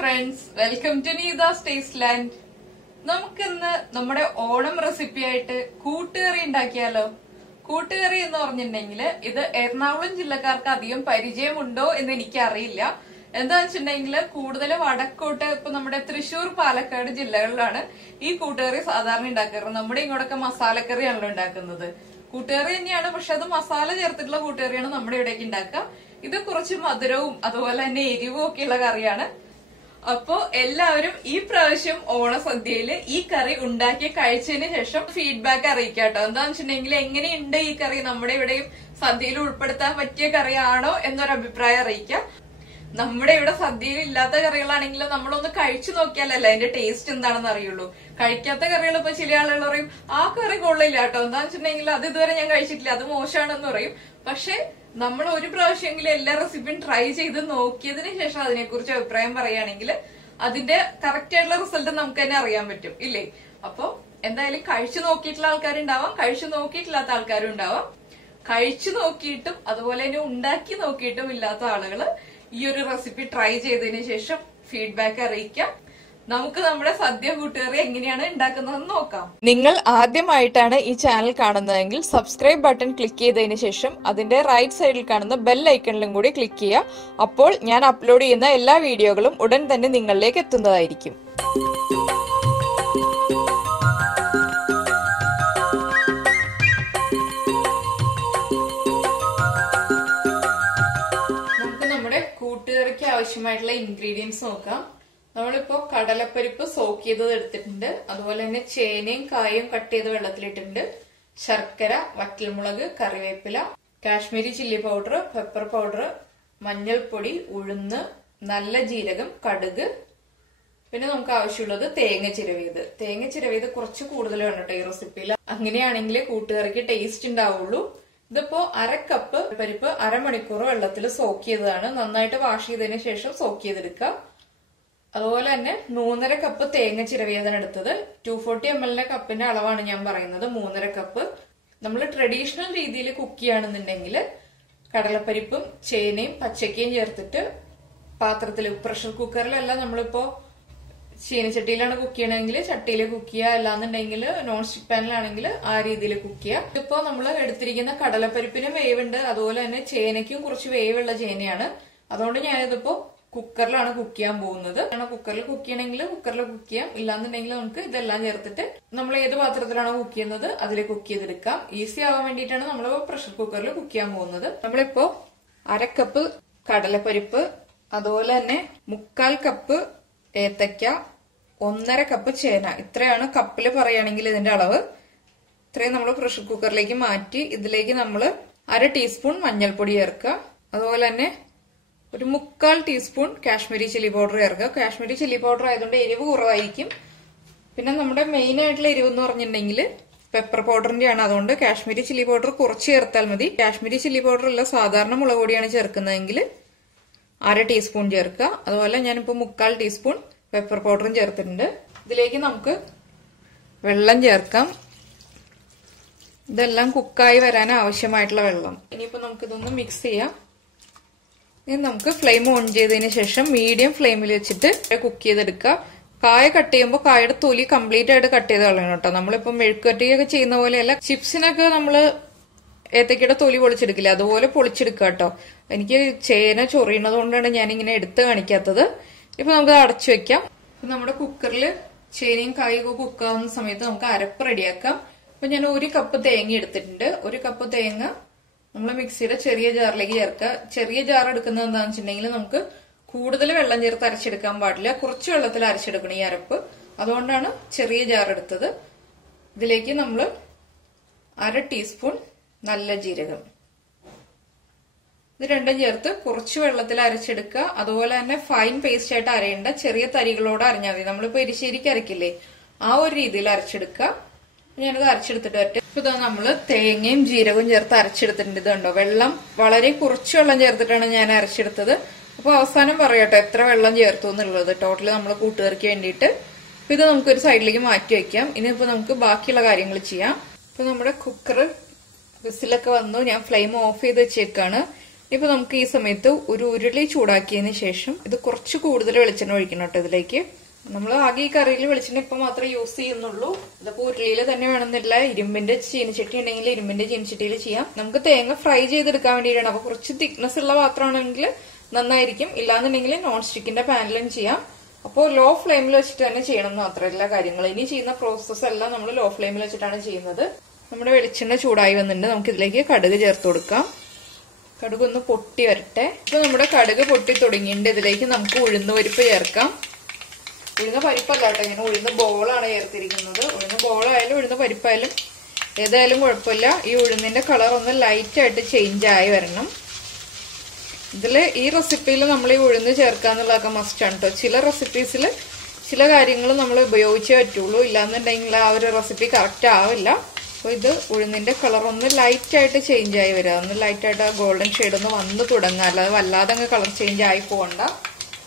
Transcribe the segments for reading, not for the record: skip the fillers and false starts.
friends, welcome to Neethas Tasteland. നമുക്കിന്ന് നമ്മുടെ Onam recipe ആയിട്ട് കൂട്ടുകറി ഉണ്ടാക്കിയാലോ. കൂട്ടുകറി എന്ന് പറഞ്ഞിട്ടുണ്ടെങ്കിൽ ഇത് എറണാകുളം ജില്ലക്കാർക്ക് അധികം പരിചയമുണ്ടോ എന്ന് എനിക്കറിയില്ല. എന്താന്ന് വെച്ചിട്ടുണ്ടെങ്കിൽ കൂടുതൽ വടക്കോട്ട് ഇപ്പൊ നമ്മുടെ തൃശൂർ പാലക്കാട് ജില്ലകളിലാണ് ഈ കൂട്ടുകറി സാധാരണ ഉണ്ടാക്കാറ്. നമ്മുടെ ഇങ്ങോട്ടൊക്കെ മസാലക്കറിയാണല്ലോ ഉണ്ടാക്കുന്നത്. കൂട്ടുകറി തന്നെയാണ്, പക്ഷെ അത് മസാല ചേർത്തിട്ടുള്ള കൂട്ടുകറിയാണ് നമ്മുടെ ഇവിടേക്ക് ഉണ്ടാക്കുക. ഇത് കുറച്ച് മധുരവും അതുപോലെ തന്നെ എരിവും ഒക്കെയുള്ള കറിയാണ്. അപ്പോ എല്ലാവരും ഈ പ്രാവശ്യം ഓണസദ്യയില് ഈ കറി ഉണ്ടാക്കി കഴിച്ചതിന് ശേഷം ഫീഡ്ബാക്ക് അറിയിക്കാട്ടോ. എന്താന്ന് വെച്ചിട്ടുണ്ടെങ്കിൽ എങ്ങനെയുണ്ട് ഈ കറി, നമ്മുടെ ഇവിടെയും സദ്യയിൽ ഉൾപ്പെടുത്താൻ പറ്റിയ കറിയാണോ എന്നൊരു അഭിപ്രായം അറിയിക്കാം. നമ്മുടെ ഇവിടെ സദ്യയിൽ ഇല്ലാത്ത കറികളാണെങ്കിൽ നമ്മളൊന്ന് കഴിച്ചു നോക്കിയാലല്ലേ അതിന്റെ ടേസ്റ്റ് എന്താണെന്ന് അറിയുള്ളൂ. കഴിക്കാത്ത കറികൾ ഇപ്പൊ ചില ആളുകൾ പറയും ആ കറി കൊള്ളില്ല കേട്ടോ, എന്താന്ന് വെച്ചിട്ടുണ്ടെങ്കിൽ അത് ഇതുവരെ ഞാൻ കഴിച്ചിട്ടില്ല, അത് മോശമാണെന്ന് പറയും. പക്ഷെ നമ്മൾ ഒരു പ്രാവശ്യമെങ്കിലും എല്ലാ റെസിപ്പിയും ട്രൈ ചെയ്ത് നോക്കിയതിന് ശേഷം അതിനെക്കുറിച്ച് അഭിപ്രായം പറയുകയാണെങ്കിൽ അതിന്റെ കറക്റ്റ് ആയിട്ടുള്ള റിസൾട്ട് നമുക്ക് തന്നെ അറിയാൻ പറ്റും, ഇല്ലേ? അപ്പൊ എന്തായാലും കഴിച്ചു നോക്കിയിട്ടുള്ള ആൾക്കാരുണ്ടാവാം, കഴിച്ചു നോക്കിയിട്ടില്ലാത്ത ആൾക്കാരും ഉണ്ടാവാം. കഴിച്ചു നോക്കിയിട്ടും അതുപോലെ തന്നെ ഉണ്ടാക്കി നോക്കിയിട്ടും ഇല്ലാത്ത ആളുകള് ഈ ഒരു റെസിപ്പി ട്രൈ ചെയ്തതിന് ശേഷം ഫീഡ്ബാക്ക് അറിയിക്കാം. നമുക്ക് നമ്മുടെ സദ്യ കൂട്ടുകറി എങ്ങനെയാണ് ഉണ്ടാക്കുന്നതെന്ന് നോക്കാം. നിങ്ങൾ ആദ്യമായിട്ടാണ് ഈ ചാനൽ കാണുന്നതെങ്കിൽ സബ്സ്ക്രൈബ് ബട്ടൺ ക്ലിക്ക് ചെയ്തതിന് ശേഷം അതിന്റെ റൈറ്റ് സൈഡിൽ കാണുന്ന ബെൽ ഐക്കണിലും കൂടി ക്ലിക്ക് ചെയ്യുക. അപ്പോൾ ഞാൻ അപ്ലോഡ് ചെയ്യുന്ന എല്ലാ വീഡിയോകളും ഉടൻ തന്നെ നിങ്ങളിലേക്ക് എത്തുന്നതായിരിക്കും. നമുക്ക് നമ്മുടെ കൂട്ടുകറിക്ക് ആവശ്യമായിട്ടുള്ള ഇൻഗ്രീഡിയൻസ് നോക്കാം. നമ്മളിപ്പോ കടലപ്പരിപ്പ് സോക്ക് ചെയ്തത് എടുത്തിട്ടുണ്ട്, അതുപോലെ തന്നെ ചേനയും കായും കട്ട് ചെയ്ത് വെള്ളത്തിലിട്ടിട്ടുണ്ട്, ശർക്കര, വറ്റൽമുളക്, കറിവേപ്പില, Kashmiri chilli powder, pepper powder, മഞ്ഞൾപ്പൊടി, ഉഴുന്ന്, നല്ല ജീരകം, കടുക്, പിന്നെ നമുക്ക് ആവശ്യമുള്ളത് തേങ്ങ ചിരവിയത്. തേങ്ങ ചിരവിയത് കുറച്ച് കൂടുതൽ വേണം കേട്ടോ ഈ റെസിപ്പിയിൽ, അങ്ങനെയാണെങ്കിൽ കൂട്ടുകറിക്ക് ടേസ്റ്റ് ഉണ്ടാവുള്ളൂ. ഇതിപ്പോ 1/2 കപ്പ് പരിപ്പ് അരമണിക്കൂർ വെള്ളത്തിൽ സോക്ക് ചെയ്തതാണ്. നന്നായിട്ട് വാഷ് ചെയ്തതിന് ശേഷം സോക്ക് ചെയ്തെടുക്കുക. അതുപോലെ തന്നെ 3.5 കപ്പ് തേങ്ങ ചിരവിയതാണ് എടുത്തത്. 240 ml കപ്പിന്റെ അളവാണ് ഞാൻ പറയുന്നത്. 3.5 കപ്പ്. നമ്മൾ ട്രഡീഷണൽ രീതിയിൽ കുക്ക് ചെയ്യുകയാണെന്നുണ്ടെങ്കിൽ കടലപ്പരിപ്പും ചേനയും പച്ചക്കയും ചേർത്തിട്ട് പാത്രത്തിൽ, പ്രഷർ കുക്കറിലല്ല, നമ്മളിപ്പോ ചീനച്ചട്ടിയിലാണ് കുക്ക് ചെയ്യണമെങ്കിൽ ചട്ടിയിൽ കുക്ക് ചെയ്യുക, അല്ലാന്നുണ്ടെങ്കിൽ നോൺ സ്റ്റിക് പാനിലാണെങ്കിൽ ആ രീതിയിൽ കുക്ക് ചെയ്യുക. ഇതിപ്പോ നമ്മൾ എടുത്തിരിക്കുന്ന കടലപ്പരിപ്പിനും വേവുണ്ട്, അതുപോലെ തന്നെ ചേനയ്ക്കും കുറച്ച് വേവുള്ള ചേനയാണ്. അതുകൊണ്ട് ഞാനിതിപ്പോ കുക്കറിലാണ് കുക്ക് ചെയ്യാൻ പോകുന്നത്. കുക്കറിൽ കുക്ക് ചെയ്യണമെങ്കിൽ കുക്കറിൽ കുക്ക് ചെയ്യാം, ഇല്ലാന്നുണ്ടെങ്കിൽ നമുക്ക് ഇതെല്ലാം ചേർത്തിട്ട് നമ്മൾ ഏത് പാത്രത്തിലാണോ കുക്ക് ചെയ്യുന്നത് അതിൽ കുക്ക് ചെയ്തെടുക്കാം. ഈസി ആവാൻ വേണ്ടിയിട്ടാണ് നമ്മൾ പ്രഷർ കുക്കറിൽ കുക്ക് ചെയ്യാൻ പോകുന്നത്. നമ്മളിപ്പോ 1/2 കപ്പ് കടലപ്പരിപ്പ്, അതുപോലെ തന്നെ 1/4 കപ്പ് ഏത്തയ്ക്ക, 1.5 കപ്പ് ചേന, ഇത്രയാണ് കപ്പിൽ പറയുകയാണെങ്കിൽ ഇതിന്റെ അളവ്. ഇത്രയും നമ്മൾ പ്രഷർ കുക്കറിലേക്ക് മാറ്റി ഇതിലേക്ക് നമ്മൾ 1/2 ടീസ്പൂൺ മഞ്ഞൾപ്പൊടി ചേർക്കുക. അതുപോലെ തന്നെ ഒരു 1/4 ടീസ്പൂൺ കാശ്മീരി ചില്ലി പൗഡർ ചേർക്കുക. കാശ്മീരി ചില്ലി പൗഡർ ആയതുകൊണ്ട് എരിവ് കുറവായിരിക്കും. പിന്നെ നമ്മുടെ മെയിൻ ആയിട്ടുള്ള എരിവ് എന്ന് പറഞ്ഞിട്ടുണ്ടെങ്കിൽ പെപ്പർ പൗഡറിന്റെ ആണ്, അതുകൊണ്ട് കാശ്മീരി ചില്ലി പൗഡർ കുറച്ച് ചേർത്താൽ മതി. കാശ്മീരി ചില്ലി പൗഡർ അല്ല, സാധാരണ മുളക് പൊടിയാണ് ചേർക്കുന്നതെങ്കിൽ 1/2 ടീസ്പൂൺ ചേർക്കുക. അതുപോലെ ഞാനിപ്പോ 1/4 ടീസ്പൂൺ പെപ്പർ പൗഡറും ചേർത്തിട്ടുണ്ട്. ഇതിലേക്ക് നമുക്ക് വെള്ളം ചേർക്കാം. ഇതെല്ലാം കുക്കായി വരാൻ ആവശ്യമായിട്ടുള്ള വെള്ളം. ഇനിയിപ്പോ നമുക്കിതൊന്ന് മിക്സ് ചെയ്യാം. ഇനി നമുക്ക് ഫ്ലെയിം ഓൺ ചെയ്തതിന് ശേഷം മീഡിയം ഫ്ലെയിമിൽ വെച്ചിട്ട് കുക്ക് ചെയ്തെടുക്കുക. കായ കട്ട് ചെയ്യുമ്പോൾ കായയുടെ തൊലി കംപ്ലീറ്റ് ആയിട്ട് കട്ട് ചെയ്ത് കളയണം കേട്ടോ. നമ്മളിപ്പോ മെഴുക്കുവരട്ടിയൊക്കെ ചെയ്യുന്ന പോലെയല്ല, ചിപ്സിനൊക്കെ നമ്മള് ഏത്തക്കയുടെ തൊലി പൊളിച്ചെടുക്കില്ല, അതുപോലെ പൊളിച്ചെടുക്കുക കേട്ടോ. എനിക്ക് ചേന ചൊറിയുന്നത് കൊണ്ടാണ് ഞാനിങ്ങനെ എടുത്ത് കാണിക്കാത്തത്. ഇപ്പൊ നമുക്ക് അടച്ചു വെക്കാം. നമ്മുടെ കുക്കറിൽ ചേനയും കായും ഒക്കെ കുക്കാവുന്ന സമയത്ത് നമുക്ക് അരപ്പ് റെഡിയാക്കാം. അപ്പൊ ഞാൻ 1 കപ്പ് തേങ്ങ എടുത്തിട്ടുണ്ട്. 1 കപ്പ് തേങ്ങ നമ്മൾ മിക്സിയുടെ ചെറിയ ജാറിലേക്ക് ചേർക്കുക. ചെറിയ ജാർ എടുക്കുന്നത് എന്താണെന്ന് വെച്ചിട്ടുണ്ടെങ്കിൽ നമുക്ക് കൂടുതൽ വെള്ളം ചേർത്ത് അരച്ചെടുക്കാൻ പാടില്ല, കുറച്ച് വെള്ളത്തിൽ അരച്ചെടുക്കണം ഈ അരപ്പ്. അതുകൊണ്ടാണ് ചെറിയ ജാർ എടുത്തത്. ഇതിലേക്ക് നമ്മൾ 1/2 ടീസ്പൂൺ നല്ല ജീരകം, ഇത് രണ്ടും ചേർത്ത് കുറച്ച് വെള്ളത്തിൽ അരച്ചെടുക്കുക. അതുപോലെ തന്നെ ഫൈൻ പേസ്റ്റ് ആയിട്ട് അരയേണ്ട, ചെറിയ തരികളോട് അരഞ്ഞാൽ മതി. നമ്മളിപ്പോ എരിശ്ശേരിക്ക് അരക്കില്ലേ ആ ഒരു രീതിയിൽ അരച്ചെടുക്കുക. ഞാനത് അരച്ചെടുത്തിട്ട് വരട്ടെ. ഇപ്പൊ ഇതാ നമ്മള് തേങ്ങയും ജീരകവും ചേർത്ത് അരച്ചെടുത്തിട്ടുണ്ട്. ഇതുണ്ടോ, വെള്ളം വളരെ കുറച്ച് വെള്ളം ചേർത്തിട്ടാണ് ഞാൻ അരച്ചെടുത്തത്. അപ്പൊ അവസാനം പറയാട്ടോ എത്ര വെള്ളം ചേർത്തു എന്നുള്ളത് ടോട്ടല് നമ്മൾ കൂട്ടുകറിക്ക് വേണ്ടിയിട്ട്. അപ്പൊ ഇത് നമുക്കൊരു സൈഡിലേക്ക് മാറ്റി വെക്കാം. ഇനിയിപ്പോ നമുക്ക് ബാക്കിയുള്ള കാര്യങ്ങൾ ചെയ്യാം. ഇപ്പൊ നമ്മുടെ കുക്കർ വിസിലൊക്കെ വന്നു, ഞാൻ ഫ്ലെയിം ഓഫ് ചെയ്ത് വെച്ചേക്കാണ്. ഇപ്പൊ നമുക്ക് ഈ സമയത്ത് ഒരു ഉരുളി ചൂടാക്കിയതിന് ശേഷം ഇത് കുറച്ച് കൂടുതൽ വെളിച്ചെണ്ണ ഒഴിക്കണം കേട്ടോ ഇതിലേക്ക്. നമ്മൾ ആകെ ഈ കറിയിൽ വെളിച്ചെണ്ണ ഇപ്പൊ മാത്രമേ യൂസ് ചെയ്യുന്നുള്ളൂ. ഇതിപ്പോ ഉരുളിയിൽ തന്നെ വേണമെന്നില്ല. ഇരുമ്പിന്റെ ചീനച്ചട്ടി ഉണ്ടെങ്കിൽ ഇരുമ്പിന്റെ ചീനച്ചട്ടിയിൽ ചെയ്യാം. നമുക്ക് തേങ്ങ ഫ്രൈ ചെയ്തെടുക്കാൻ വേണ്ടിയിട്ടാണ്. അപ്പൊ കുറച്ച് തിക്നെസ് ഉള്ള പാത്രമാണെങ്കിൽ നന്നായിരിക്കും. ഇല്ലാന്നുണ്ടെങ്കിൽ നോൺ സ്റ്റിക്കിന്റെ പാനിലും ചെയ്യാം. അപ്പോൾ ലോ ഫ്ലെയിമിൽ വെച്ചിട്ട് തന്നെ ചെയ്യണം എന്ന് മാത്രമല്ല കാര്യങ്ങൾ. ഇനി ചെയ്യുന്ന പ്രോസസ് എല്ലാം നമ്മൾ ലോ ഫ്ലെയിമിൽ വെച്ചിട്ടാണ് ചെയ്യുന്നത്. നമ്മുടെ വെളിച്ചെണ്ണ ചൂടായി വന്നിട്ടുണ്ട്. നമുക്ക് ഇതിലേക്ക് കടുക് ചേർത്ത് കൊടുക്കാം. കടുക് ഒന്ന് പൊട്ടി വരട്ടെ. ഇപ്പൊ നമ്മുടെ കടുക് പൊട്ടി തുടങ്ങിയിട്ടുണ്ട്. ഇതിലേക്ക് നമുക്ക് ഉഴുന്ന് പരിപ്പ് ചേർക്കാം. ഉഴുന്ന പരിപ്പല്ല കേട്ടോ, ഇങ്ങനെ ഉഴുന്ന് ബോളാണ് ചേർത്തിരിക്കുന്നത്. ഉഴുന്ന് ബോളായാലും ഉഴുന്ന് പരിപ്പായാലും ഏതായാലും കുഴപ്പമില്ല. ഈ ഉഴുന്നിന്റെ കളർ ഒന്ന് ലൈറ്റ് ആയിട്ട് ചേഞ്ച് ആയി വരണം. ഇതില് ഈ റെസിപ്പിയിൽ നമ്മൾ ഈ ഉഴുന്ന് ചേർക്കാന്നുള്ളതൊക്കെ മസ്റ്റ് ആണ് കേട്ടോ. ചില റെസിപ്പീസിൽ ചില കാര്യങ്ങൾ നമ്മൾ ഉപയോഗിച്ചേ പറ്റുള്ളൂ. ഇല്ലാന്നുണ്ടെങ്കിൽ ആ ഒരു റെസിപ്പി കറക്റ്റ് ആവില്ല. അപ്പോൾ ഇത് ഉഴുന്നിന്റെ കളർ ഒന്ന് ലൈറ്റ് ആയിട്ട് ചേഞ്ച് ആയി വരിക. ഒന്ന് ലൈറ്റ് ആയിട്ട് ആ ഗോൾഡൻ ഷെയ്ഡ് ഒന്ന് വന്ന് തുടങ്ങുക. അല്ലാതെ വല്ലാതെ അങ്ങ് കളർ ചേഞ്ച് ആയി പോകണ്ട.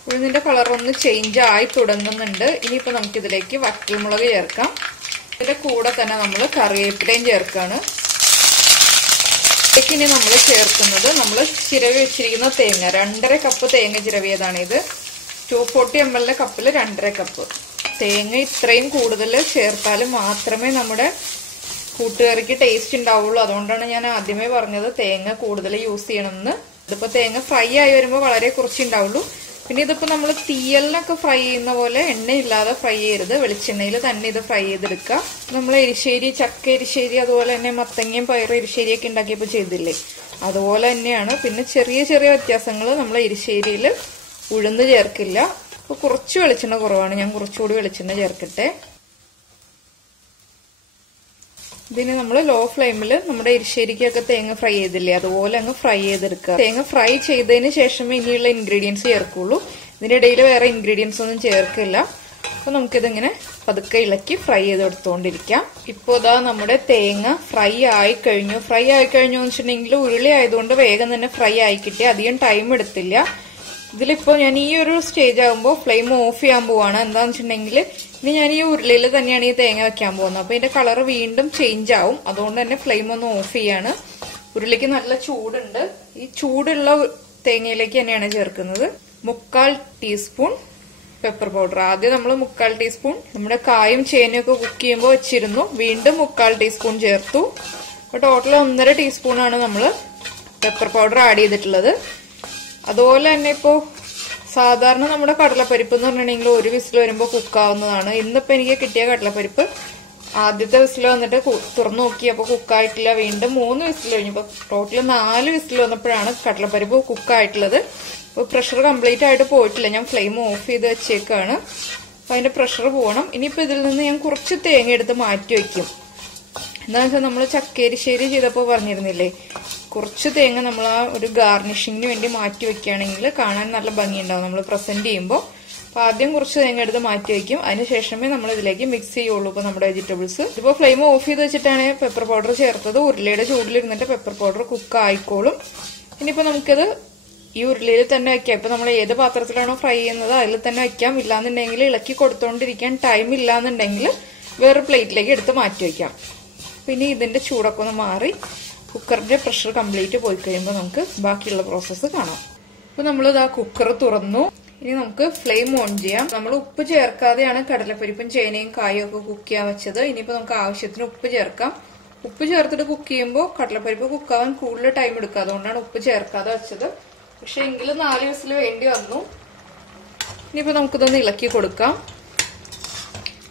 ഉഴുന്നിന്റെ കളർ ഒന്ന് ചേഞ്ച് ആയി തുടങ്ങുന്നുണ്ട്. ഇനിയിപ്പോ നമുക്കിതിലേക്ക് വറ്റൽമുളക് ചേർക്കാം. ഇതിന്റെ കൂടെ തന്നെ നമ്മൾ കറിവേപ്പിലയും ചേർക്കാണ്. ഇതിലേക്ക് ഇനി നമ്മൾ ചേർക്കുന്നത് നമ്മൾ ചിരവി വെച്ചിരിക്കുന്ന തേങ്ങ, 2.5 കപ്പ് തേങ്ങ ചിരവിയതാണ് ഇത്. 240 ml കപ്പിൽ 2.5 കപ്പ് തേങ്ങ. ഇത്രയും കൂടുതൽ ചേർത്താൽ മാത്രമേ നമ്മുടെ കൂട്ടുകറിക്ക് ടേസ്റ്റ് ഉണ്ടാവുള്ളൂ. അതുകൊണ്ടാണ് ഞാൻ ആദ്യമേ പറഞ്ഞത് തേങ്ങ കൂടുതൽ യൂസ് ചെയ്യണമെന്ന്. ഇതിപ്പോ തേങ്ങ ഫ്രൈ ആയി വരുമ്പോൾ വളരെ കുറച്ചുണ്ടാവുള്ളൂ. പിന്നെ ഇതിപ്പോ നമ്മൾ തീയലിനൊക്കെ ഫ്രൈ ചെയ്യുന്ന പോലെ എണ്ണയില്ലാതെ ഫ്രൈ ചെയ്യരുത്. വെളിച്ചെണ്ണയിൽ തന്നെ ഇത് ഫ്രൈ ചെയ്തെടുക്കുക. നമ്മൾ എരിശ്ശേരി, ചക്ക എരിശ്ശേരി, അതുപോലെ തന്നെ മത്തങ്ങയും പയറും എരിശ്ശേരിയൊക്കെ ഉണ്ടാക്കിയപ്പോൾ ചെയ്തില്ലേ, അതുപോലെ തന്നെയാണ്. പിന്നെ ചെറിയ ചെറിയ വ്യത്യാസങ്ങൾ. നമ്മൾ എരിശ്ശേരിയിൽ ഉഴുന്ന് ചേർക്കില്ല. അപ്പൊ കുറച്ച് വെളിച്ചെണ്ണ കുറവാണ്. ഞാൻ കുറച്ചുകൂടി വെളിച്ചെണ്ണ ചേർക്കട്ടെ. ഇതിന് നമ്മൾ ലോ ഫ്ലെയിമിൽ നമ്മുടെ എരിശ്ശേരിക്കൊക്കെ തേങ്ങ ഫ്രൈ ചെയ്തില്ലേ, അതുപോലെ അങ്ങ് ഫ്രൈ ചെയ്തെടുക്കുക. തേങ്ങ ഫ്രൈ ചെയ്തതിന് ശേഷമേ ഇനിയുള്ള ഇൻഗ്രീഡിയൻസ് ചേർക്കുള്ളൂ. ഇതിനിടയിൽ വേറെ ഇൻഗ്രീഡിയൻസ് ഒന്നും ചേർക്കില്ല. അപ്പൊ നമുക്കിതിങ്ങനെ പതുക്കെ ഇളക്കി ഫ്രൈ ചെയ്തെടുത്തോണ്ടിരിക്കാം. ഇപ്പൊ ഇതാ നമ്മുടെ തേങ്ങ ഫ്രൈ ആയി കഴിഞ്ഞു. ഫ്രൈ ആയി കഴിഞ്ഞു എന്ന് വെച്ചിട്ടുണ്ടെങ്കിൽ ഉരുളി ആയതുകൊണ്ട് വേഗം തന്നെ ഫ്രൈ ആയി കിട്ടി. അധികം ടൈം എടുത്തില്ല. ഇതിലിപ്പോ ഞാൻ ഈ ഒരു സ്റ്റേജ് ആകുമ്പോൾ ഫ്ലെയിം ഓഫ് ചെയ്യാൻ പോവാണ്. എന്താന്ന് വെച്ചിട്ടുണ്ടെങ്കിൽ ഇനി ഞാൻ ഈ ഉരുളിയിൽ തന്നെയാണ് ഈ തേങ്ങ വെക്കാൻ പോകുന്നത്. അപ്പൊ ഇതിന്റെ കളർ വീണ്ടും ചേഞ്ച് ആവും. അതുകൊണ്ട് തന്നെ ഫ്ലെയിം ഒന്ന് ഓഫ് ചെയ്യാണ്. ഉരുളിക്ക് നല്ല ചൂടുണ്ട്. ഈ ചൂടുള്ള തേങ്ങയിലേക്ക് തന്നെയാണ് ചേർക്കുന്നത് 1/4 ടീസ്പൂൺ പെപ്പർ പൗഡർ. ആദ്യം നമ്മൾ 1/4 ടീസ്പൂൺ നമ്മുടെ കായും ചേനയൊക്കെ കുക്ക് ചെയ്യുമ്പോൾ വെച്ചിരുന്നു. വീണ്ടും 1/4 ടീസ്പൂൺ ചേർത്തു. അപ്പൊ ടോട്ടൽ 1.5 ടീസ്പൂണാണ് നമ്മൾ പെപ്പർ പൗഡർ ആഡ് ചെയ്തിട്ടുള്ളത്. അതുപോലെ തന്നെ ഇപ്പോ സാധാരണ നമ്മുടെ കടലപ്പരിപ്പ് എന്ന് പറഞ്ഞിട്ടുണ്ടെങ്കിൽ ഒരു വിസിൽ വരുമ്പോൾ കുക്കാവുന്നതാണ്. ഇന്നിപ്പോ എനിക്ക് കിട്ടിയ കടലപ്പരിപ്പ് ആദ്യത്തെ വിസിൽ വന്നിട്ട് തുറന്നു നോക്കിയപ്പോൾ കുക്കായിട്ടില്ല. വീണ്ടും 3 വിസിൽ കഴിഞ്ഞപ്പോൾ ടോട്ടൽ 4 വിസിൽ വന്നപ്പോഴാണ് കടലപ്പരിപ്പ് കുക്കായിട്ടുള്ളത്. അപ്പൊ പ്രഷർ കംപ്ലീറ്റ് ആയിട്ട് പോയിട്ടില്ല. ഞാൻ ഫ്ലെയിം ഓഫ് ചെയ്ത് വെച്ചേക്കാണ്. അപ്പൊ അതിന്റെ പ്രഷർ പോകണം. ഇനിയിപ്പോ ഇതിൽ നിന്ന് ഞാൻ കുറച്ച് തേങ്ങ എടുത്ത് മാറ്റി വെക്കും. എന്താണെന്ന് വെച്ചാൽ നമ്മൾ ചക്കേരിശ്ശേരി ചെയ്തപ്പോൾ പറഞ്ഞിരുന്നില്ലേ, കുറച്ച് തേങ്ങ നമ്മൾ ആ ഒരു ഗാർണിഷിങ്ങിന് വേണ്ടി മാറ്റി വെക്കുകയാണെങ്കിൽ കാണാൻ നല്ല ഭംഗിയുണ്ടാവും നമ്മൾ പ്രസന്റ് ചെയ്യുമ്പോൾ. അപ്പൊ ആദ്യം കുറച്ച് തേങ്ങ എടുത്ത് മാറ്റി വെക്കും. അതിനുശേഷമേ നമ്മൾ ഇതിലേക്ക് മിക്സ് ചെയ്യുള്ളൂ ഇപ്പൊ നമ്മുടെ വെജിറ്റബിൾസ്. ഇതിപ്പോ ഫ്ലെയിം ഓഫ് ചെയ്ത് വെച്ചിട്ടാണ് പെപ്പർ പൗഡർ ചേർത്തത്. ഉരുളിയുടെ ചൂടിലിരുന്നിട്ട് പെപ്പർ പൗഡർ കുക്ക് ആയിക്കോളും. ഇനിയിപ്പോ നമുക്കത് ഈ ഉരുളിയിൽ തന്നെ വെക്കാം. ഇപ്പൊ നമ്മൾ ഏത് പാത്രത്തിലാണോ ഫ്രൈ ചെയ്യുന്നത് അതിൽ തന്നെ വെക്കാം. ഇല്ലാന്നുണ്ടെങ്കിൽ ഇളക്കി കൊടുത്തോണ്ടിരിക്കാൻ ടൈം ഇല്ലാന്നുണ്ടെങ്കിൽ വേറെ പ്ലേറ്റിലേക്ക് എടുത്ത് മാറ്റി വെക്കാം. പിന്നെ ഇതിന്റെ ചൂടൊക്കെ ഒന്ന് മാറി കുക്കറിന്റെ പ്രഷർ കംപ്ലീറ്റ് പോയി കഴിയുമ്പോൾ നമുക്ക് ബാക്കിയുള്ള പ്രോസസ്സ് കാണാം. അപ്പൊ നമ്മൾ ഇതാ കുക്കർ തുറന്നു. ഇനി നമുക്ക് ഫ്ലെയിം ഓൺ ചെയ്യാം. നമ്മൾ ഉപ്പ് ചേർക്കാതെയാണ് കടലപ്പരിപ്പും ചേനയും കായും ഒക്കെ കുക്ക് ചെയ്യാൻ വെച്ചത്. ഇനിയിപ്പോ നമുക്ക് ആവശ്യത്തിന് ഉപ്പ് ചേർക്കാം. ഉപ്പ് ചേർത്തിട്ട് കുക്ക് ചെയ്യുമ്പോൾ കടലപ്പരിപ്പ് കുക്കാവാൻ കൂടുതൽ ടൈം എടുക്കുക. അതുകൊണ്ടാണ് ഉപ്പ് ചേർക്കാതെ വെച്ചത്. പക്ഷെ എങ്കിലും 4 വിസിൽ വേണ്ടി വന്നു. ഇനിയിപ്പോ നമുക്കിതൊന്ന് ഇളക്കി കൊടുക്കാം.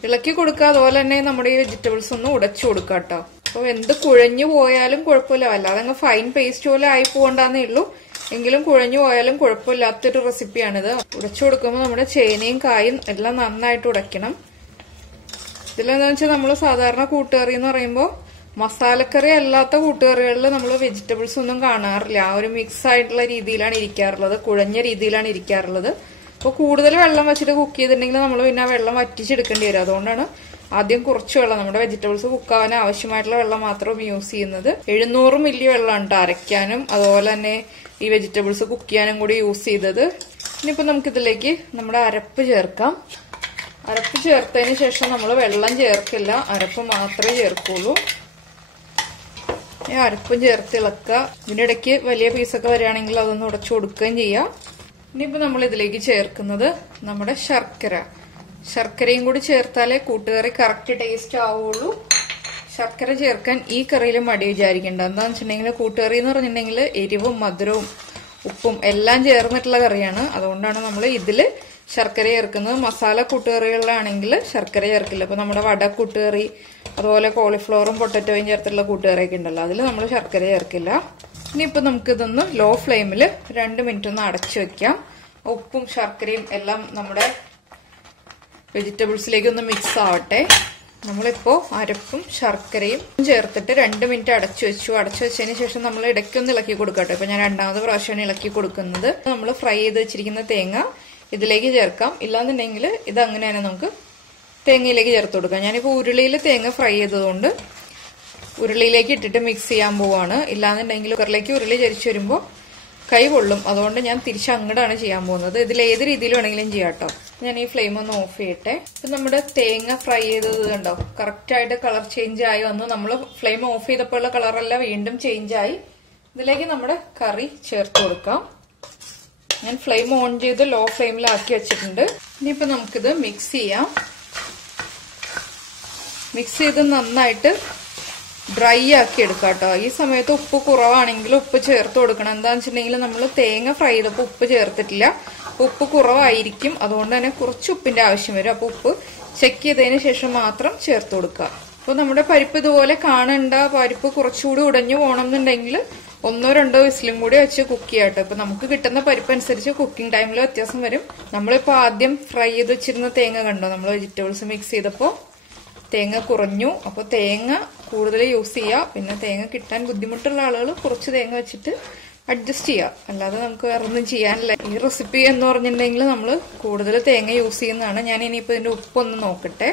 ഇളക്കി കൊടുക്കുക. അതുപോലെ തന്നെ നമ്മുടെ ഈ വെജിറ്റബിൾസ് ഒന്ന് ഉടച്ചു കൊടുക്കാം കേട്ടോ. അപ്പൊ എന്ത് കുഴഞ്ഞു പോയാലും കുഴപ്പമില്ല. അല്ലാതെ അങ്ങ് ഫൈൻ പേസ്റ്റ് പോലെ ആയി പോകണ്ടെന്നേ ഉള്ളൂ. എങ്കിലും കുഴഞ്ഞു പോയാലും കുഴപ്പമില്ലാത്തൊരു റെസിപ്പിയാണിത്. ഉടച്ചു കൊടുക്കുമ്പോൾ നമ്മുടെ ചേനയും കായും എല്ലാം നന്നായിട്ട് ഉടയ്ക്കണം. ഇതിലെന്താ വെച്ചാൽ നമ്മൾ സാധാരണ കൂട്ടുകറി എന്ന് പറയുമ്പോൾ മസാലക്കറി അല്ലാത്ത കൂട്ടുകറികളിൽ നമ്മൾ വെജിറ്റബിൾസ് ഒന്നും കാണാറില്ല. ആ ഒരു മിക്സ് ആയിട്ടുള്ള രീതിയിലാണ് ഇരിക്കാറുള്ളത്, കുഴഞ്ഞ രീതിയിലാണ് ഇരിക്കാറുള്ളത്. അപ്പൊ കൂടുതൽ വെള്ളം വെച്ചിട്ട് കുക്ക് ചെയ്തിട്ടുണ്ടെങ്കിൽ നമ്മൾ പിന്നെ ആ വെള്ളം വറ്റിച്ചെടുക്കേണ്ടി വരും. അതുകൊണ്ടാണ് ആദ്യം കുറച്ച് വെള്ളം, നമ്മുടെ വെജിറ്റബിൾസ് കുക്കാവാൻ ആവശ്യമായിട്ടുള്ള വെള്ളം മാത്രം യൂസ് ചെയ്യുന്നത്. 700 മില്ലി വെള്ളമാണ് അരയ്ക്കാനും അതുപോലെ തന്നെ ഈ വെജിറ്റബിൾസ് കുക്ക് ചെയ്യാനും കൂടി യൂസ് ചെയ്തത്. ഇനിയിപ്പോ നമുക്കിതിലേക്ക് നമ്മുടെ അരപ്പ് ചേർക്കാം. അരപ്പ് ചേർത്തതിന് ശേഷം നമ്മൾ വെള്ളം ചേർക്കില്ല, അരപ്പ് മാത്രമേ ചേർക്കുള്ളൂ. അരപ്പും ചേർത്ത് ഇളക്കുക. ഇതിന്റെ ഇടയ്ക്ക് വലിയ പീസൊക്കെ വരികയാണെങ്കിൽ അതൊന്ന് ഉടച്ചു കൊടുക്കുകയും ചെയ്യാം. ഇനിയിപ്പോ നമ്മൾ ഇതിലേക്ക് ചേർക്കുന്നത് നമ്മുടെ ശർക്കരയും കൂടി ചേർത്താലേ കൂട്ടുകറി കറക്റ്റ് ടേസ്റ്റ് ആവുള്ളൂ. ശർക്കര ചേർക്കാൻ ഈ കറിയിൽ മടി വിചാരിക്കേണ്ട. എന്താന്ന് വെച്ചിട്ടുണ്ടെങ്കിൽ കൂട്ടുകറി എന്ന് പറഞ്ഞിട്ടുണ്ടെങ്കിൽ എരിവും മധുരവും ഉപ്പും എല്ലാം ചേർന്നിട്ടുള്ള കറിയാണ്. അതുകൊണ്ടാണ് നമ്മൾ ഇതില് ശർക്കര ചേർക്കുന്നത്. മസാല കൂട്ടുകറികളിലാണെങ്കിൽ ശർക്കര ചേർക്കില്ല. ഇപ്പൊ നമ്മുടെ വട കൂട്ടുകറി, അതുപോലെ കോളിഫ്ലവറും പൊട്ടറ്റോയും ചേർത്തിട്ടുള്ള കൂട്ടുകറിയൊക്കെ ഉണ്ടല്ലോ, അതിൽ നമ്മൾ ശർക്കര ചേർക്കില്ല. ഇനിയിപ്പോ നമുക്കിതൊന്ന് ലോ ഫ്ലെയിമിൽ 2 മിനിറ്റ് ഒന്ന് അടച്ചു വെക്കാം. ഉപ്പും ശർക്കരയും എല്ലാം നമ്മുടെ വെജിറ്റബിൾസിലേക്ക് ഒന്ന് മിക്സ് ആവട്ടെ. നമ്മളിപ്പോ അരപ്പും ശർക്കരയും ചേർത്തിട്ട് 2 മിനിറ്റ് അടച്ചു വെച്ചു. അടച്ചു വെച്ചതിന് ശേഷം നമ്മൾ ഇടയ്ക്കൊന്ന് ഇളക്കി കൊടുക്കട്ടെ. ഇപ്പൊ ഞാൻ 2ാമത് പ്രാവശ്യമാണ് ഇളക്കി കൊടുക്കുന്നത്. നമ്മൾ ഫ്രൈ ചെയ്ത് വെച്ചിരിക്കുന്ന തേങ്ങ ഇതിലേക്ക് ചേർക്കാം. ഇല്ലാന്നുണ്ടെങ്കിൽ ഇത് അങ്ങനെ തന്നെ നമുക്ക് തേങ്ങയിലേക്ക് ചേർത്ത് കൊടുക്കാം. ഞാനിപ്പോ ഉരുളിയിൽ തേങ്ങ ഫ്രൈ ചെയ്തതുകൊണ്ട് ഉരുളിയിലേക്ക് ഇട്ടിട്ട് മിക്സ് ചെയ്യാൻ പോവാണ്. ഇല്ലാന്നുണ്ടെങ്കിൽ കുക്കറിലേക്ക് ഉരുളി ചരിച്ചു വരുമ്പോൾ കൈ കൊള്ളും. അതുകൊണ്ട് ഞാൻ തിരിച്ച് അങ്ങോട്ടാണ് ചെയ്യാൻ പോകുന്നത്. ഇതിൽ ഏത് രീതിയിൽ വേണമെങ്കിലും ചെയ്യാം കേട്ടോ. ഞാൻ ഈ ഫ്ലെയിം ഒന്ന് ഓഫ് ചെയ്യട്ടെ. ഇപ്പൊ നമ്മുടെ തേങ്ങ ഫ്രൈ ചെയ്തത് കണ്ടോ, കറക്റ്റ് ആയിട്ട് കളർ ചേഞ്ച് ആയി വന്നു. നമ്മൾ ഫ്ലെയിം ഓഫ് ചെയ്തപ്പോഴുള്ള കളറല്ല വീണ്ടും ചേഞ്ച് ആയി. ഇതിലേക്ക് നമ്മുടെ കറി ചേർത്ത് കൊടുക്കാം. ഞാൻ ഫ്ലെയിം ഓൺ ചെയ്ത് ലോ ഫ്ലെയിമിലാക്കി വെച്ചിട്ടുണ്ട്. ഇനിയിപ്പോ നമുക്കിത് മിക്സ് ചെയ്യാം. മിക്സ് ചെയ്ത് നന്നായിട്ട് ഡ്രൈ ആക്കി എടുക്കാം കേട്ടോ. ഈ സമയത്ത് ഉപ്പ് കുറവാണെങ്കിൽ ഉപ്പ് ചേർത്ത് കൊടുക്കണം. എന്താന്ന് വെച്ചിട്ടുണ്ടെങ്കിൽ നമ്മൾ തേങ്ങ ഫ്രൈ ചെയ്തപ്പോൾ ഉപ്പ് ചേർത്തിട്ടില്ല. ഉപ്പ് കുറവായിരിക്കും. അതുകൊണ്ട് തന്നെ കുറച്ച് ഉപ്പിന്റെ ആവശ്യം വരും. അപ്പൊ ഉപ്പ് ചെക്ക് ചെയ്തതിന് ശേഷം മാത്രം ചേർത്ത് കൊടുക്കുക. അപ്പൊ നമ്മുടെ പരിപ്പ് ഇതുപോലെ കാണണ്ട, പരിപ്പ് കുറച്ചുകൂടി ഉടഞ്ഞു പോകണം എന്നുണ്ടെങ്കിൽ 1-2 വിസിലും കൂടി വെച്ച് കുക്ക് ചെയ്യാട്ടോ. ഇപ്പൊ നമുക്ക് കിട്ടുന്ന പരിപ്പ് അനുസരിച്ച് കുക്കിംഗ് ടൈമിൽ വ്യത്യാസം വരും. നമ്മളിപ്പോ ആദ്യം ഫ്രൈ ചെയ്ത് വെച്ചിരുന്ന തേങ്ങ കണ്ടോ, നമ്മൾ വെജിറ്റബിൾസ് മിക്സ് ചെയ്തപ്പോ തേങ്ങ കുറഞ്ഞു. അപ്പൊ തേങ്ങ കൂടുതൽ യൂസ് ചെയ്യുക. പിന്നെ തേങ്ങ കിട്ടാൻ ബുദ്ധിമുട്ടുള്ള ആളുകൾ കുറച്ച് തേങ്ങ വെച്ചിട്ട് അഡ്ജസ്റ്റ് ചെയ്യുക. അല്ലാതെ നമുക്ക് വേറെ ഒന്നും ചെയ്യാനില്ല. ഈ റെസിപ്പി എന്ന് പറഞ്ഞിട്ടുണ്ടെങ്കിൽ നമ്മൾ കൂടുതൽ തേങ്ങ യൂസ് ചെയ്യുന്നതാണ്. ഞാൻ ഇനിയിപ്പോ ഇതിന്റെ ഉപ്പൊന്ന് നോക്കട്ടെ.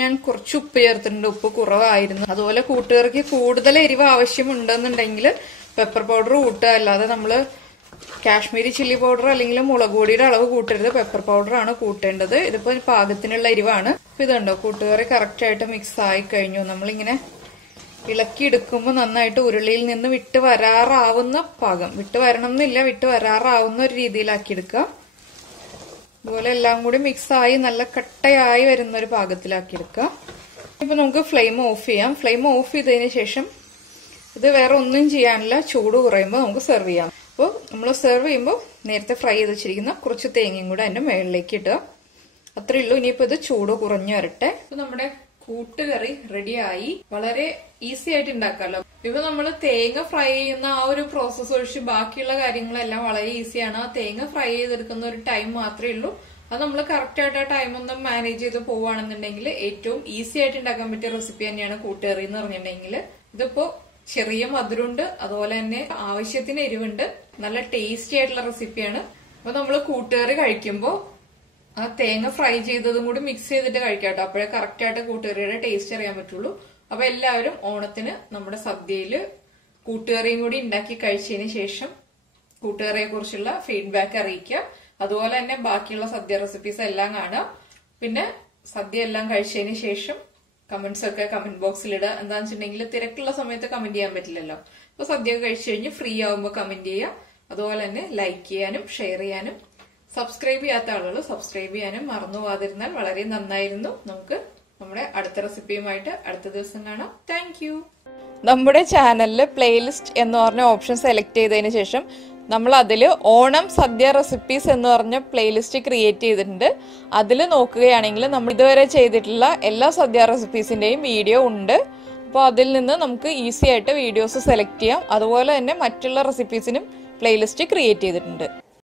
ഞാൻ കുറച്ച് ഉപ്പ് ചേർത്തിട്ടുണ്ട്. ഉപ്പ് കുറവായിരുന്നു. അതുപോലെ കൂട്ടുകറിക്ക് കൂടുതൽ എരിവ് ആവശ്യമുണ്ടെന്നുണ്ടെങ്കിൽ പെപ്പർ പൗഡർ കൂട്ടുക. അല്ലാതെ നമ്മള് കാശ്മീരി ചില്ലി പൗഡർ അല്ലെങ്കിൽ മുളക് പൊടിയുടെ അളവ് കൂട്ടരുത്. പെപ്പർ പൗഡർ ആണ് കൂട്ടേണ്ടത്. ഇതിപ്പോ പാകത്തിനുള്ള എരിവാണ്. അപ്പൊ ഇതുണ്ടോ, കൂട്ടുകറി കറക്റ്റ് ആയിട്ട് മിക്സ് ആയി കഴിഞ്ഞു. നമ്മളിങ്ങനെ ഇളക്കി എടുക്കുമ്പോൾ നന്നായിട്ട് ഉരുളിയിൽ നിന്ന് വിട്ട് വരാറാവുന്ന പാകം, വിട്ട് വരണം എന്നില്ല, വിട്ട് വരാറാവുന്ന ഒരു രീതിയിലാക്കി എടുക്കുക. അതുപോലെ എല്ലാം കൂടി മിക്സ് ആയി നല്ല കട്ടയായി വരുന്ന ഒരു പാകത്തിലാക്കി എടുക്കുക. ഇപ്പൊ നമുക്ക് ഫ്ലെയിം ഓഫ് ചെയ്യാം. ഫ്ലെയിം ഓഫ് ചെയ്തതിന് ശേഷം ഇത് വേറെ ഒന്നും ചെയ്യാനില്ല. ചൂട് കുറയുമ്പോൾ നമുക്ക് സെർവ് ചെയ്യാം. അപ്പോൾ നമ്മൾ സെർവ് ചെയ്യുമ്പോൾ നേരത്തെ ഫ്രൈ ചെയ്ത് വെച്ചിരിക്കുന്ന കുറച്ച് തേങ്ങയും കൂടെ അതിന്റെ മുകളിലേക്ക് ഇടുക. അത്രേ ഉള്ളൂ. ഇനിയിപ്പോ ഇത് ചൂട് കുറഞ്ഞു വരട്ടെ. ഇപ്പൊ നമ്മുടെ കൂട്ടുകറി റെഡിയായി. വളരെ ഈസി ആയിട്ട് ഉണ്ടാക്കാമല്ലോ. ഇപ്പൊ നമ്മൾ തേങ്ങ ഫ്രൈ ചെയ്യുന്ന ആ ഒരു പ്രോസസ് ഒഴിച്ച് ബാക്കിയുള്ള കാര്യങ്ങളെല്ലാം വളരെ ഈസിയാണ്. ആ തേങ്ങ ഫ്രൈ ചെയ്തെടുക്കുന്ന ഒരു ടൈം മാത്രമേ ഉള്ളൂ. അത് നമ്മൾ കറക്റ്റ് ആയിട്ട് ആ ടൈം ഒന്ന് മാനേജ് ചെയ്ത് പോവുകയാണെന്നുണ്ടെങ്കിൽ ഏറ്റവും ഈസി ആയിട്ട് ഉണ്ടാക്കാൻ പറ്റിയ റെസിപ്പി തന്നെയാണ് കൂട്ടുകറി എന്ന് പറഞ്ഞിട്ടുണ്ടെങ്കിൽ. ഇതിപ്പോ ചെറിയ മധുരമുണ്ട്, അതുപോലെ തന്നെ ആവശ്യത്തിന് എരിവുണ്ട്, നല്ല ടേസ്റ്റി ആയിട്ടുള്ള റെസിപ്പിയാണ്. അപ്പൊ നമ്മൾ കൂട്ടുകറി കഴിക്കുമ്പോ ആ തേങ്ങ ഫ്രൈ ചെയ്തതും കൂടി മിക്സ് ചെയ്തിട്ട് കഴിക്കാം കേട്ടോ. അപ്പോഴേ കറക്റ്റ് ആയിട്ട് കൂട്ടുകറിയുടെ ടേസ്റ്റ് അറിയാൻ പറ്റുള്ളൂ. അപ്പൊ എല്ലാവരും ഓണത്തിന് നമ്മുടെ സദ്യയില് കൂട്ടുകറിയും കൂടി ഉണ്ടാക്കി കഴിച്ചതിന് ശേഷം കൂട്ടുകറിയെ കുറിച്ചുള്ള ഫീഡ്ബാക്ക് അറിയിക്കുക. അതുപോലെ തന്നെ ബാക്കിയുള്ള സദ്യ റെസിപ്പീസ് എല്ലാം കാണാം. പിന്നെ സദ്യ എല്ലാം കഴിച്ചതിന് ശേഷം കമന്റ്സ് ഒക്കെ കമന്റ് ബോക്സിൽ ഇടുക. എന്താണെന്ന് വെച്ചിട്ടുണ്ടെങ്കിൽ തിരക്കുള്ള സമയത്ത് കമന്റ് ചെയ്യാൻ പറ്റില്ലല്ലോ. അപ്പൊ സദ്യ കഴിച്ചു കഴിഞ്ഞ് ഫ്രീ ആവുമ്പോൾ കമന്റ് ചെയ്യുക. അതുപോലെ തന്നെ ലൈക്ക് ചെയ്യാനും ഷെയർ ചെയ്യാനും സബ്സ്ക്രൈബ് ചെയ്യാത്ത ആളുകൾ സബ്സ്ക്രൈബ് ചെയ്യാനും മറന്നു പോകാതിരുന്നാൽ വളരെ നന്നായിരുന്നു. നമുക്ക് നമ്മുടെ അടുത്ത റെസിപ്പിയുമായിട്ട് അടുത്ത ദിവസം കാണാം. Thank you. നമ്മുടെ ചാനലില് പ്ലേലിസ്റ്റ് എന്ന് പറഞ്ഞ ഓപ്ഷൻ സെലക്ട് ചെയ്തതിന് ശേഷം നമ്മൾ അതിൽ ഓണം സദ്യ റെസിപ്പീസ് എന്ന് പറഞ്ഞ പ്ലേലിസ്റ്റ് ക്രിയേറ്റ് ചെയ്തിട്ടുണ്ട്. അതിൽ നോക്കുകയാണെങ്കിൽ നമ്മൾ ഇതുവരെ ചെയ്തിട്ടുള്ള എല്ലാ സദ്യ റെസിപ്പീസിന്റെയും വീഡിയോ ഉണ്ട്. അപ്പോൾ അതിൽ നിന്ന് നമുക്ക് ഈസി ആയിട്ട് വീഡിയോസ് സെലക്ട് ചെയ്യാം. അതുപോലെ തന്നെ മറ്റുള്ള റെസിപ്പീസിനും പ്ലേലിസ്റ്റ് ക്രിയേറ്റ് ചെയ്തിട്ടുണ്ട്.